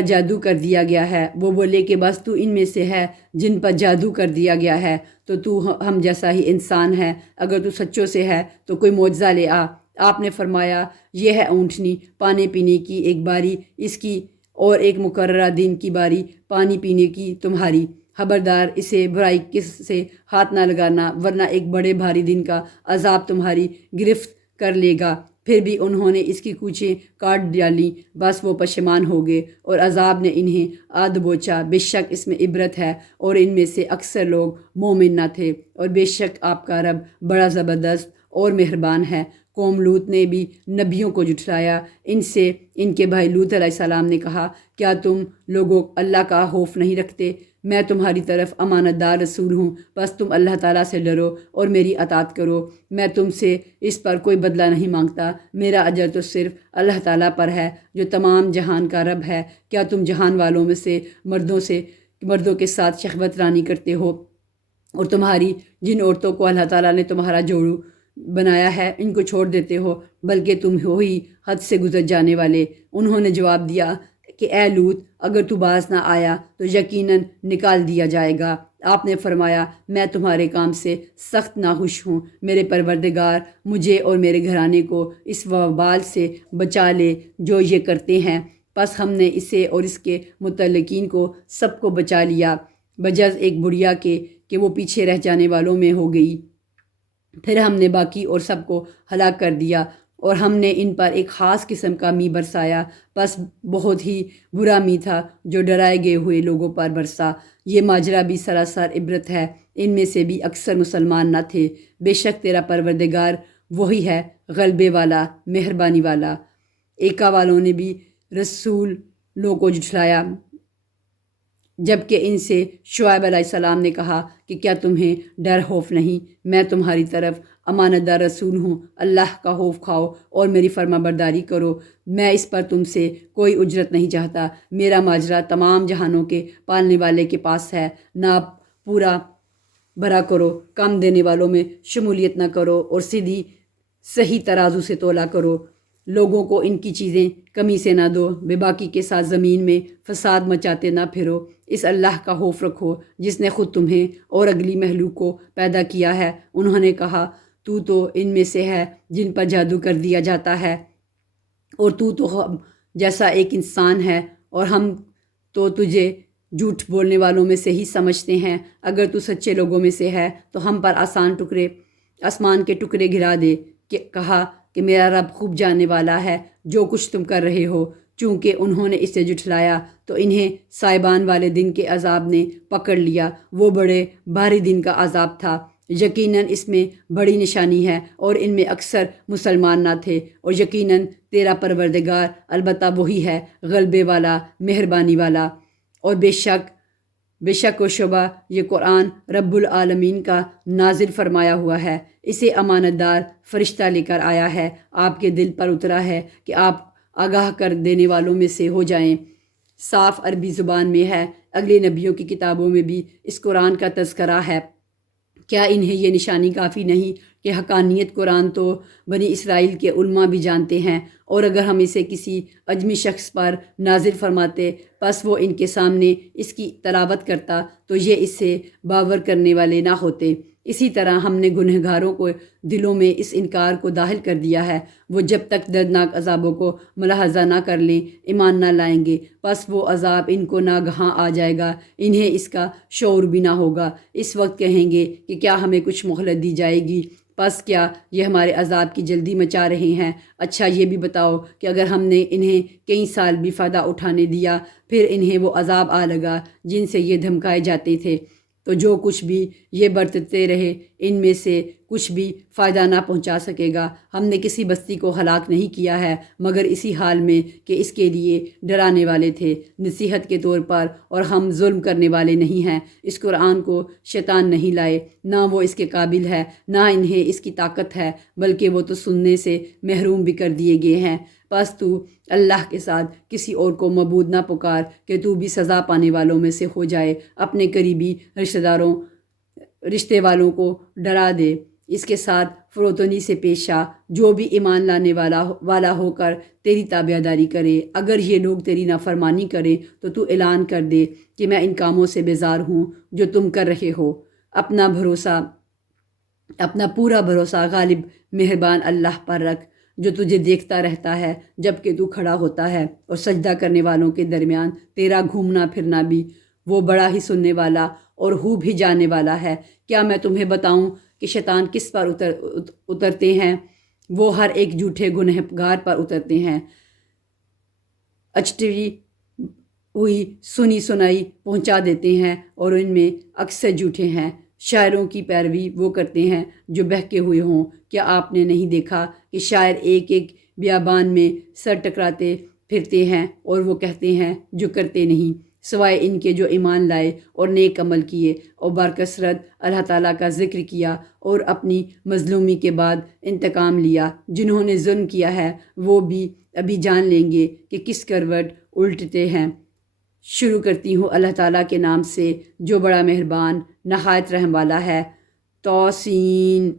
جادو کر دیا گیا ہے۔ وہ بولے کہ بس تو ان میں سے ہے جن پر جادو کر دیا گیا ہے، تو ہم جیسا ہی انسان ہے۔ اگر تو سچوں سے ہے تو کوئی معجزہ لے آ۔ آپ نے فرمایا، یہ ہے اونٹنی، پانی پینے کی ایک باری اس کی اور ایک مقررہ دن کی باری پانی پینے کی تمہاری۔ خبردار اسے برائی سے ہاتھ نہ لگانا، ورنہ ایک بڑے بھاری دن کا عذاب تمہاری گرفت کر لے گا۔ پھر بھی انہوں نے اس کی کوچیں کاٹ ڈالیں، بس وہ پشیمان ہو گئے اور عذاب نے انہیں آ دبوچا۔ بے شک اس میں عبرت ہے، اور ان میں سے اکثر لوگ مومن نہ تھے۔ اور بے شک آپ کا رب بڑا زبردست اور مہربان ہے۔ قوم لوط نے بھی نبیوں کو جھٹلایا۔ ان سے ان کے بھائی لوط علیہ السلام نے کہا، کیا تم لوگوں اللہ کا خوف نہیں رکھتے؟ میں تمہاری طرف امانت دار رسول ہوں، بس تم اللہ تعالیٰ سے ڈرو اور میری اطاعت کرو۔ میں تم سے اس پر کوئی بدلہ نہیں مانگتا، میرا اجر تو صرف اللہ تعالیٰ پر ہے جو تمام جہان کا رب ہے۔ کیا تم جہان والوں میں سے مردوں کے ساتھ شہوت رانی کرتے ہو، اور تمہاری جن عورتوں کو اللہ تعالیٰ نے تمہارا جوڑو بنایا ہے ان کو چھوڑ دیتے ہو، بلکہ تم ہو ہی حد سے گزر جانے والے۔ انہوں نے جواب دیا کہ اے لوط، اگر تو باز نہ آیا تو یقیناً نکال دیا جائے گا۔ آپ نے فرمایا، میں تمہارے کام سے سخت ناخوش ہوں۔ میرے پروردگار مجھے اور میرے گھرانے کو اس وبال سے بچا لے جو یہ کرتے ہیں۔ پس ہم نے اسے اور اس کے متعلقین کو سب کو بچا لیا، بجز ایک بڑھیا کے کہ وہ پیچھے رہ جانے والوں میں ہو گئی۔ پھر ہم نے باقی اور سب کو ہلاک کر دیا، اور ہم نے ان پر ایک خاص قسم کا می برسایا، بس بہت ہی برا می تھا جو ڈرائے گئے ہوئے لوگوں پر برسا۔ یہ ماجرا بھی سراسر عبرت ہے، ان میں سے بھی اکثر مسلمان نہ تھے۔ بے شک تیرا پروردگار وہی ہے غلبے والا، مہربانی والا۔ ایکا والوں نے بھی رسولوں کو جھٹلایا، جبکہ ان سے شعیب علیہ السلام نے کہا کہ کیا تمہیں ڈر خوف نہیں؟ میں تمہاری طرف امانت دار رسول ہوں، اللہ کا خوف کھاؤ اور میری فرما برداری کرو۔ میں اس پر تم سے کوئی اجرت نہیں چاہتا، میرا ماجرا تمام جہانوں کے پالنے والے کے پاس ہے۔ نہ پورا بھرا کرو، کم دینے والوں میں شمولیت نہ کرو، اور سیدھی صحیح ترازو سے تولا کرو۔ لوگوں کو ان کی چیزیں کمی سے نہ دو، بے باکی کے ساتھ زمین میں فساد مچاتے نہ پھرو۔ اس اللہ کا خوف رکھو جس نے خود تمہیں اور اگلی مخلوق کو پیدا کیا ہے۔ انہوں نے کہا، تو ان میں سے ہے جن پر جادو کر دیا جاتا ہے، اور تو جیسا ایک انسان ہے، اور ہم تو تجھے جھوٹ بولنے والوں میں سے ہی سمجھتے ہیں۔ اگر تو سچے لوگوں میں سے ہے تو ہم پر آسمان کے ٹکڑے گرا دے۔ کہا کہ میرا رب خوب جاننے والا ہے جو کچھ تم کر رہے ہو۔ چونکہ انہوں نے اسے جھٹلایا تو انہیں سائبان والے دن کے عذاب نے پکڑ لیا، وہ بڑے بھاری دن کا عذاب تھا۔ یقیناً اس میں بڑی نشانی ہے، اور ان میں اکثر مسلمان نہ تھے۔ اور یقیناً تیرا پروردگار البتہ وہی ہے غلبے والا، مہربانی والا۔ اور بے شک و شبہ یہ قرآن رب العالمین کا نازل فرمایا ہوا ہے، اسے امانت دار فرشتہ لے کر آیا ہے، آپ کے دل پر اترا ہے کہ آپ آگاہ کر دینے والوں میں سے ہو جائیں۔ صاف عربی زبان میں ہے، اگلے نبیوں کی کتابوں میں بھی اس قرآن کا تذکرہ ہے۔ کیا انہیں یہ نشانی کافی نہیں کہ حقانیت قرآن تو بنی اسرائیل کے علماء بھی جانتے ہیں، اور اگر ہم اسے کسی اجمی شخص پر نازل فرماتے پس وہ ان کے سامنے اس کی تلاوت کرتا تو یہ اس سے باور کرنے والے نہ ہوتے۔ اسی طرح ہم نے گنہگاروں کو دلوں میں اس انکار کو داخل کر دیا ہے، وہ جب تک دردناک عذابوں کو ملاحظہ نہ کر لیں ایمان نہ لائیں گے۔ پس وہ عذاب ان کو ناگہاں آ جائے گا، انہیں اس کا شعور بھی نہ ہوگا۔ اس وقت کہیں گے کہ کیا ہمیں کچھ مہلت دی جائے گی؟ پس کیا یہ ہمارے عذاب کی جلدی مچا رہے ہیں؟ اچھا یہ بھی بتاؤ کہ اگر ہم نے انہیں کئی سال بھی فائدہ اٹھانے دیا، پھر انہیں وہ عذاب آ لگا جن سے یہ دھمکائے جاتے تھے، تو جو کچھ بھی یہ برتتے رہے ان میں سے کچھ بھی فائدہ نہ پہنچا سکے گا۔ ہم نے کسی بستی کو ہلاک نہیں کیا ہے مگر اسی حال میں کہ اس کے لیے ڈرانے والے تھے، نصیحت کے طور پر، اور ہم ظلم کرنے والے نہیں ہیں۔ اس قرآن کو شیطان نہیں لائے، نہ وہ اس کے قابل ہے، نہ انہیں اس کی طاقت ہے، بلکہ وہ تو سننے سے محروم بھی کر دیے گئے ہیں۔ پس تو اللہ کے ساتھ کسی اور کو معبود نہ پکار کہ تو بھی سزا پانے والوں میں سے ہو جائے۔ اپنے قریبی رشتے والوں کو ڈرا دے، اس کے ساتھ فروتنی سے پیش آ، جو بھی ایمان لانے والا ہو کر تیری تابعداری کرے۔ اگر یہ لوگ تیری نافرمانی کریں تو اعلان کر دے کہ میں ان کاموں سے بیزار ہوں جو تم کر رہے ہو۔ اپنا پورا بھروسہ غالب مہربان اللہ پر رکھ، جو تجھے دیکھتا رہتا ہے جب کہ تو کھڑا ہوتا ہے، اور سجدہ کرنے والوں کے درمیان تیرا گھومنا پھرنا بھی، وہ بڑا ہی سننے والا اور خوب ہی جاننے والا ہے۔ کیا میں تمہیں بتاؤں کہ شیطان کس پر اترتے ہیں؟ وہ ہر ایک جھوٹے گنہگار پر اترتے ہیں۔ اچٹی ہوئی سنی سنائی پہنچا دیتے ہیں اور ان میں اکثر جھوٹے ہیں۔ شاعروں کی پیروی وہ کرتے ہیں جو بہکے ہوئے ہوں۔ کیا آپ نے نہیں دیکھا کہ شاعر ایک ایک بیابان میں سر ٹکراتے پھرتے ہیں اور وہ کہتے ہیں جو کرتے نہیں، سوائے ان کے جو ایمان لائے اور نیک عمل کیے اور برکثرت اللہ تعالیٰ کا ذکر کیا اور اپنی مظلومی کے بعد انتقام لیا۔ جنہوں نے ظلم کیا ہے وہ بھی ابھی جان لیں گے کہ کس کروٹ الٹتے ہیں۔ شروع کرتی ہوں اللہ تعالیٰ کے نام سے جو بڑا مہربان نہایت رحم والا ہے۔ توسین،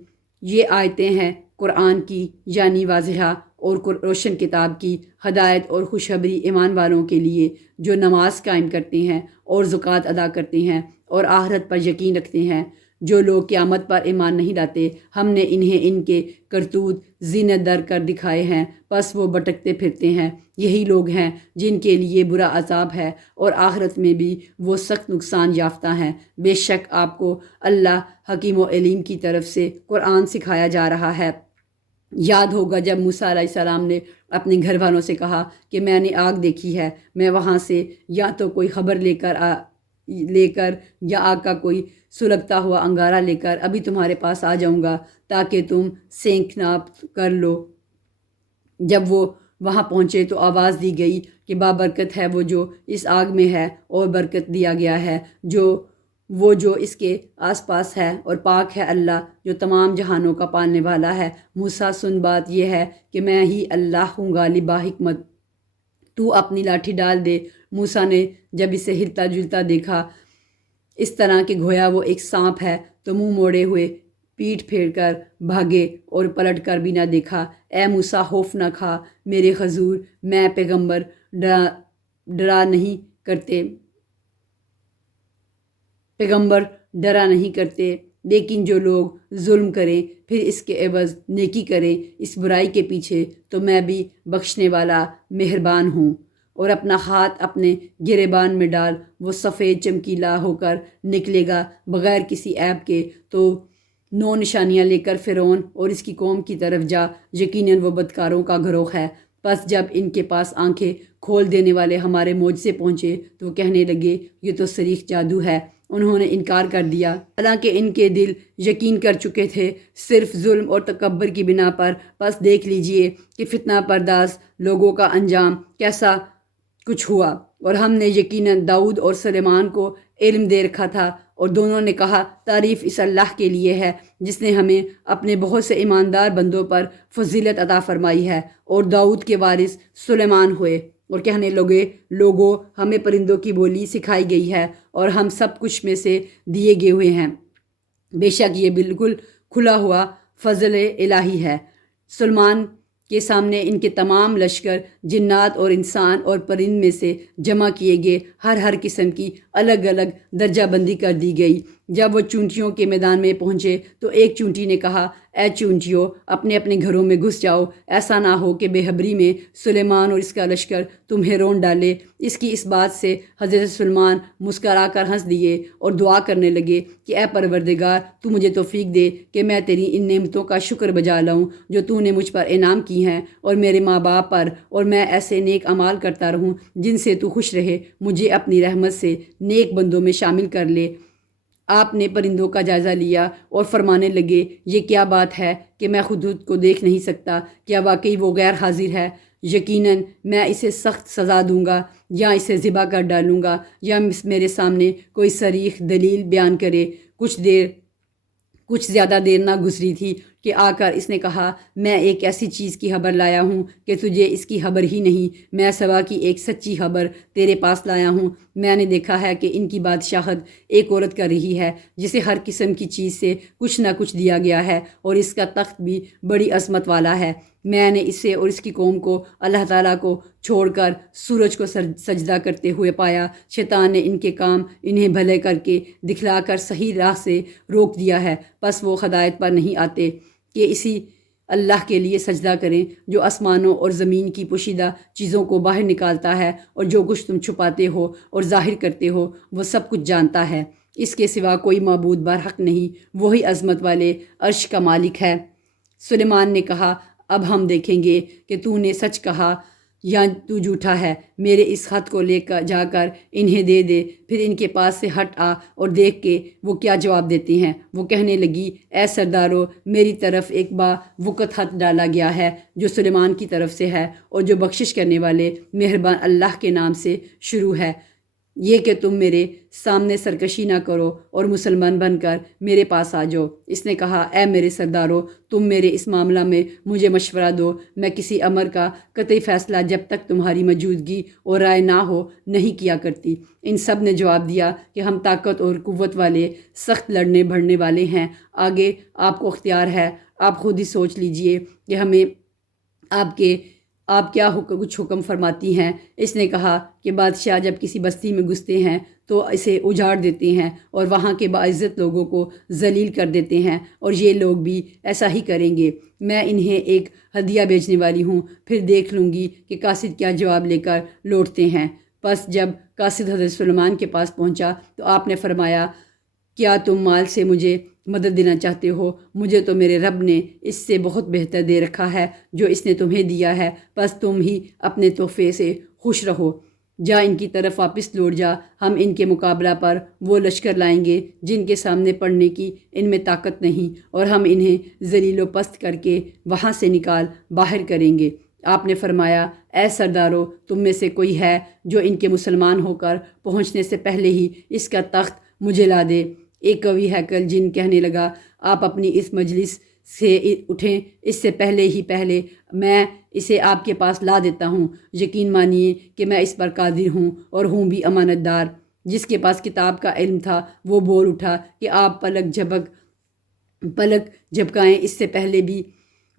یہ آیتیں ہیں قرآن کی، یعنی واضحہ اور روشن کتاب کی، ہدایت اور خوشخبری ایمان والوں کے لیے جو نماز قائم کرتے ہیں اور زکوٰۃ ادا کرتے ہیں اور آخرت پر یقین رکھتے ہیں۔ جو لوگ قیامت پر ایمان نہیں لاتے ہم نے انہیں ان کے کرتوت زینت در کر دکھائے ہیں، پس وہ بھٹکتے پھرتے ہیں۔ یہی لوگ ہیں جن کے لیے برا عذاب ہے اور آخرت میں بھی وہ سخت نقصان یافتہ ہیں۔ بے شک آپ کو اللہ حکیم و علیم کی طرف سے قرآن سکھایا جا رہا ہے۔ یاد ہوگا جب موسیٰ علیہ السلام نے اپنے گھر والوں سے کہا کہ میں نے آگ دیکھی ہے، میں وہاں سے یا تو کوئی خبر لے کر یا آگ کا کوئی سلگتا ہوا انگارہ لے کر ابھی تمہارے پاس آ جاؤں گا تاکہ تم سینک ناپ کر لو۔ جب وہ وہاں پہنچے تو آواز دی گئی کہ بابرکت ہے وہ جو اس آگ میں ہے، اور برکت دیا گیا ہے جو اس کے آس پاس ہے، اور پاک ہے اللہ جو تمام جہانوں کا پالنے والا ہے۔ موسیٰ سن، بات یہ ہے کہ میں ہی اللہ ہوں غالب با حکمت، تو اپنی لاٹھی ڈال دے۔ موسیٰ نے جب اسے ہلتا جلتا دیکھا اس طرح کہ گویا وہ ایک سانپ ہے تو منہ موڑے ہوئے پیٹھ پھیر کر بھاگے اور پلٹ کر بھی نہ دیکھا۔ اے موسیٰ خوف نہ کھا میرے حضور، میں پیغمبر ڈرا نہیں کرتے، لیکن جو لوگ ظلم کریں پھر اس کے عوض نیکی کریں اس برائی کے پیچھے، تو میں بھی بخشنے والا مہربان ہوں۔ اور اپنا ہاتھ اپنے گریبان میں ڈال، وہ سفید چمکیلا ہو کر نکلے گا بغیر کسی عیب کے، تو 9 نشانیاں لے کر فرعون اور اس کی قوم کی طرف جا، یقیناً وہ بدکاروں کا گروہ ہے۔ پس جب ان کے پاس آنکھیں کھول دینے والے ہمارے معجزے پہنچے تو وہ کہنے لگے یہ تو صریح جادو ہے۔ انہوں نے انکار کر دیا، حالانکہ ان کے دل یقین کر چکے تھے، صرف ظلم اور تکبر کی بنا پر۔ پس دیکھ لیجئے کہ فتنہ پرداز لوگوں کا انجام کیسا کچھ ہوا۔ اور ہم نے یقیناً داؤد اور سلیمان کو علم دے رکھا تھا، اور دونوں نے کہا تعریف اس اللہ کے لیے ہے جس نے ہمیں اپنے بہت سے ایماندار بندوں پر فضیلت عطا فرمائی ہے۔ اور داؤد کے وارث سلیمان ہوئے اور کہنے لگے لوگوں ہمیں پرندوں کی بولی سکھائی گئی ہے اور ہم سب کچھ میں سے دیے گئے ہوئے ہیں، بے شک یہ بالکل کھلا ہوا فضل الہی ہے۔ سلیمان کے سامنے ان کے تمام لشکر جنات اور انسان اور پرند میں سے جمع کیے گئے، ہر قسم کی الگ الگ درجہ بندی کر دی گئی۔ جب وہ چونٹیوں کے میدان میں پہنچے تو ایک چونٹی نے کہا، اے چونٹیوں، اپنے اپنے گھروں میں گھس جاؤ، ایسا نہ ہو کہ بے خبری میں سلیمان اور اس کا لشکر تمہیں رون ڈالے۔ اس بات سے حضرت سلیمان مسکرا کر ہنس دیے اور دعا کرنے لگے کہ اے پروردگار، تو مجھے توفیق دے کہ میں تیری ان نعمتوں کا شکر بجا لاؤں جو تو نے مجھ پر انعام کی ہیں، اور میرے ماں باپ پر، اور میں ایسے نیک اعمال کرتا رہوں جن سے تو خوش رہے۔ مجھے اپنی رحمت سے نیک بندوں میں شامل کر لے۔ آپ نے پرندوں کا جائزہ لیا اور فرمانے لگے، یہ کیا بات ہے کہ میں خود کو دیکھ نہیں سکتا؟ کیا واقعی وہ غیر حاضر ہے؟ یقیناً میں اسے سخت سزا دوں گا، یا اسے ذبح کر ڈالوں گا، یا میرے سامنے کوئی صریح دلیل بیان کرے۔ کچھ زیادہ دیر نہ گزری تھی کہ آ کر اس نے کہا، میں ایک ایسی چیز کی خبر لایا ہوں کہ تجھے اس کی خبر ہی نہیں۔ میں سبا کی ایک سچی خبر تیرے پاس لایا ہوں۔ میں نے دیکھا ہے کہ ان کی بادشاہت ایک عورت کر رہی ہے جسے ہر قسم کی چیز سے کچھ نہ کچھ دیا گیا ہے، اور اس کا تخت بھی بڑی عظمت والا ہے۔ میں نے اسے اور اس کی قوم کو اللہ تعالیٰ کو چھوڑ کر سورج کو سجدہ کرتے ہوئے پایا۔ شیطان نے ان کے کام انہیں بھلے کر کے دکھلا کر صحیح راہ سے روک دیا ہے، پس وہ ہدایت پر نہیں آتے کہ اسی اللہ کے لیے سجدہ کریں جو آسمانوں اور زمین کی پوشیدہ چیزوں کو باہر نکالتا ہے، اور جو کچھ تم چھپاتے ہو اور ظاہر کرتے ہو وہ سب کچھ جانتا ہے۔ اس کے سوا کوئی معبود برحق نہیں، وہی عظمت والے عرش کا مالک ہے۔ سلیمان نے کہا، اب ہم دیکھیں گے کہ تو نے سچ کہا یا تو جھوٹا ہے۔ میرے اس خط کو لے کر جا کر انہیں دے دے، پھر ان کے پاس سے ہٹ آ اور دیکھ کہ وہ کیا جواب دیتے ہیں۔ وہ کہنے لگی، اے سردارو، میری طرف ایک وقت خط ڈالا گیا ہے جو سلیمان کی طرف سے ہے، اور جو بخشش کرنے والے مہربان اللہ کے نام سے شروع ہے، یہ کہ تم میرے سامنے سرکشی نہ کرو اور مسلمان بن کر میرے پاس آ جاؤ۔ اس نے کہا، اے میرے سردارو، تم میرے اس معاملہ میں مجھے مشورہ دو۔ میں کسی امر کا قطعی فیصلہ جب تک تمہاری موجودگی اور رائے نہ ہو نہیں کیا کرتی۔ ان سب نے جواب دیا کہ ہم طاقت اور قوت والے، سخت لڑنے بھڑنے والے ہیں، آگے آپ کو اختیار ہے، آپ خود ہی سوچ لیجئے کہ ہمیں آپ کیا کچھ حکم فرماتی ہیں۔ اس نے کہا کہ بادشاہ جب کسی بستی میں گھستے ہیں تو اسے اجاڑ دیتے ہیں اور وہاں کے باعزت لوگوں کو ذلیل کر دیتے ہیں، اور یہ لوگ بھی ایسا ہی کریں گے۔ میں انہیں ایک ہدیہ بھیجنے والی ہوں، پھر دیکھ لوں گی کہ قاصد کیا جواب لے کر لوٹتے ہیں۔ پس جب قاصد حضرت سلیمان کے پاس پہنچا تو آپ نے فرمایا، کیا تم مال سے مجھے مدد دینا چاہتے ہو؟ مجھے تو میرے رب نے اس سے بہت بہتر دے رکھا ہے جو اس نے تمہیں دیا ہے، بس تم ہی اپنے تحفے سے خوش رہو۔ جا ان کی طرف واپس لوٹ جا، ہم ان کے مقابلہ پر وہ لشکر لائیں گے جن کے سامنے پڑنے کی ان میں طاقت نہیں، اور ہم انہیں ذلیل و پست کر کے وہاں سے نکال باہر کریں گے۔ آپ نے فرمایا، اے سردارو، تم میں سے کوئی ہے جو ان کے مسلمان ہو کر پہنچنے سے پہلے ہی اس کا تخت مجھے لا دے؟ ایک قوی ہیکل جن کہنے لگا، آپ اپنی اس مجلس سے اٹھیں، اس سے پہلے میں اسے آپ کے پاس لا دیتا ہوں۔ یقین مانیے کہ میں اس پر قادر ہوں اور ہوں بھی امانت دار۔ جس کے پاس کتاب کا علم تھا وہ بول اٹھا کہ آپ پلک جھپکائیں، اس سے پہلے بھی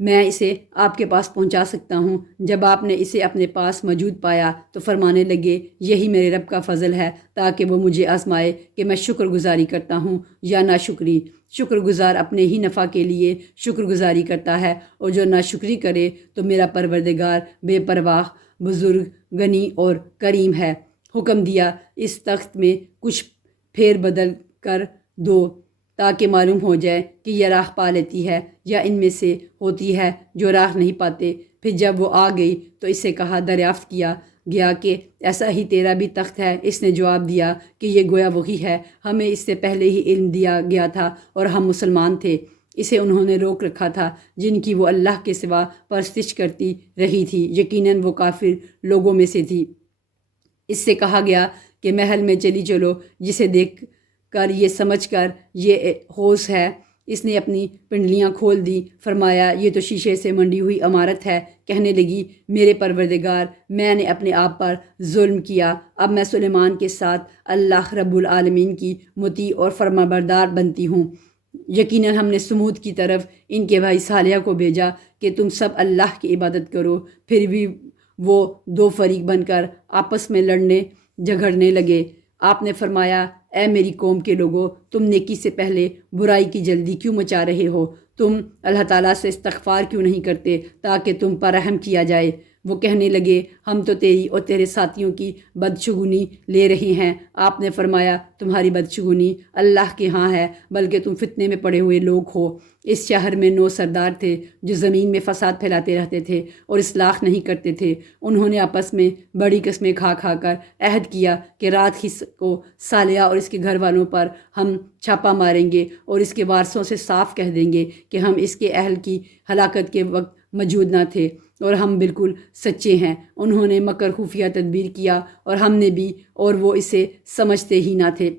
میں اسے آپ کے پاس پہنچا سکتا ہوں۔ جب آپ نے اسے اپنے پاس موجود پایا تو فرمانے لگے، یہی میرے رب کا فضل ہے تاکہ وہ مجھے آزمائے کہ میں شکر گزاری کرتا ہوں یا ناشکری۔ شکر گزار اپنے ہی نفع کے لیے شکر گزاری کرتا ہے، اور جو ناشکری کرے تو میرا پروردگار بے پرواہ، بزرگ، غنی اور کریم ہے۔ حکم دیا، اس تخت میں کچھ پھیر بدل کر دو تاکہ معلوم ہو جائے کہ یہ راہ پا لیتی ہے یا ان میں سے ہوتی ہے جو راہ نہیں پاتے۔ پھر جب وہ آ گئی تو اسے کہا، دریافت کیا گیا کہ ایسا ہی تیرا بھی تخت ہے؟ اس نے جواب دیا کہ یہ گویا وہی ہے، ہمیں اس سے پہلے ہی علم دیا گیا تھا اور ہم مسلمان تھے۔ اسے انہوں نے روک رکھا تھا جن کی وہ اللہ کے سوا پرستش کرتی رہی تھی، یقیناً وہ کافر لوگوں میں سے تھی۔ اس سے کہا گیا کہ محل میں چلی چلو، جسے دیکھ کر یہ سمجھ کر یہ ہوش ہے۔ اس نے اپنی پنڈلیاں کھول دی، فرمایا، یہ تو شیشے سے منڈی ہوئی عمارت ہے۔ کہنے لگی، میرے پروردگار، میں نے اپنے آپ پر ظلم کیا، اب میں سلیمان کے ساتھ اللہ رب العالمین کی مطیع اور فرمانبردار بنتی ہوں۔ یقیناً ہم نے سمود کی طرف ان کے بھائی صالح کو بھیجا کہ تم سب اللہ کی عبادت کرو، پھر بھی وہ دو فریق بن کر آپس میں لڑنے جھگڑنے لگے۔ آپ نے فرمایا، اے میری قوم کے لوگوں، تم نیکی سے پہلے برائی کی جلدی کیوں مچا رہے ہو؟ تم اللہ تعالیٰ سے استغفار کیوں نہیں کرتے تاکہ تم پر رحم کیا جائے؟ وہ کہنے لگے، ہم تو تیری اور تیرے ساتھیوں کی بدشگونی لے رہے ہیں۔ آپ نے فرمایا، تمہاری بدشگونی اللہ کے ہاں ہے، بلکہ تم فتنے میں پڑے ہوئے لوگ ہو۔ اس شہر میں 9 سردار تھے جو زمین میں فساد پھیلاتے رہتے تھے اور اصلاح نہیں کرتے تھے۔ انہوں نے آپس میں بڑی قسمیں کھا کھا کر عہد کیا کہ رات ہی کو صالحہ اور اس کے گھر والوں پر ہم چھاپا ماریں گے اور اس کے وارثوں سے صاف کہہ دیں گے کہ ہم اس کے اہل کی ہلاکت کے وقت موجود نہ تھے اور ہم بالکل سچے ہیں۔ انہوں نے مکر خفیہ تدبیر کیا اور ہم نے بھی، اور وہ اسے سمجھتے ہی نہ تھے۔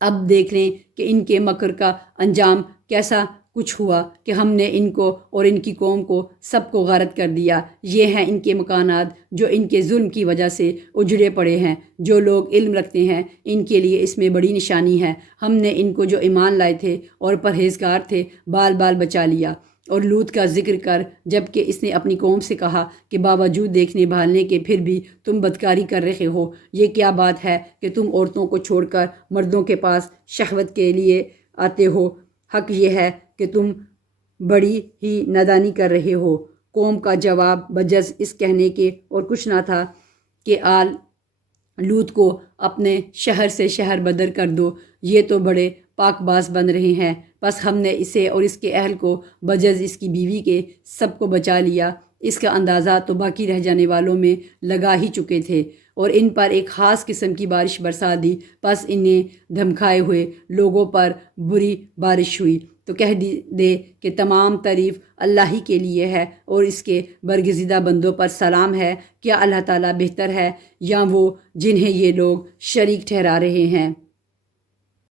اب دیکھ لیں کہ ان کے مکر کا انجام کیسا کچھ ہوا کہ ہم نے ان کو اور ان کی قوم کو سب کو غارت کر دیا۔ یہ ہیں ان کے مکانات جو ان کے ظلم کی وجہ سے اجڑے پڑے ہیں۔ جو لوگ علم رکھتے ہیں ان کے لیے اس میں بڑی نشانی ہے۔ ہم نے ان کو جو ایمان لائے تھے اور پرہیزگار تھے بال بال بچا لیا۔ اور لوط کا ذکر کر، جب کہ اس نے اپنی قوم سے کہا کہ باوجود دیکھنے بھالنے کے پھر بھی تم بدکاری کر رہے ہو، یہ کیا بات ہے کہ تم عورتوں کو چھوڑ کر مردوں کے پاس شہوت کے لیے آتے ہو؟ حق یہ ہے کہ تم بڑی ہی نادانی کر رہے ہو۔ قوم کا جواب بجز اس کہنے کے اور کچھ نہ تھا کہ آل لوط کو اپنے شہر سے شہر بدر کر دو، یہ تو بڑے پاک باز بن رہے ہیں۔ بس ہم نے اسے اور اس کے اہل کو بجز اس کی بیوی کے سب کو بچا لیا۔ اس کا اندازہ تو باقی رہ جانے والوں میں لگا ہی چکے تھے اور ان پر ایک خاص قسم کی بارش برسا دی۔ بس انہیں دھمکائے ہوئے لوگوں پر بری بارش ہوئی۔ تو کہہ دے کہ تمام تعریف اللہ ہی کے لیے ہے اور اس کے برگزیدہ بندوں پر سلام ہے۔ کیا اللہ تعالیٰ بہتر ہے یا وہ جنہیں یہ لوگ شریک ٹھہرا رہے ہیں؟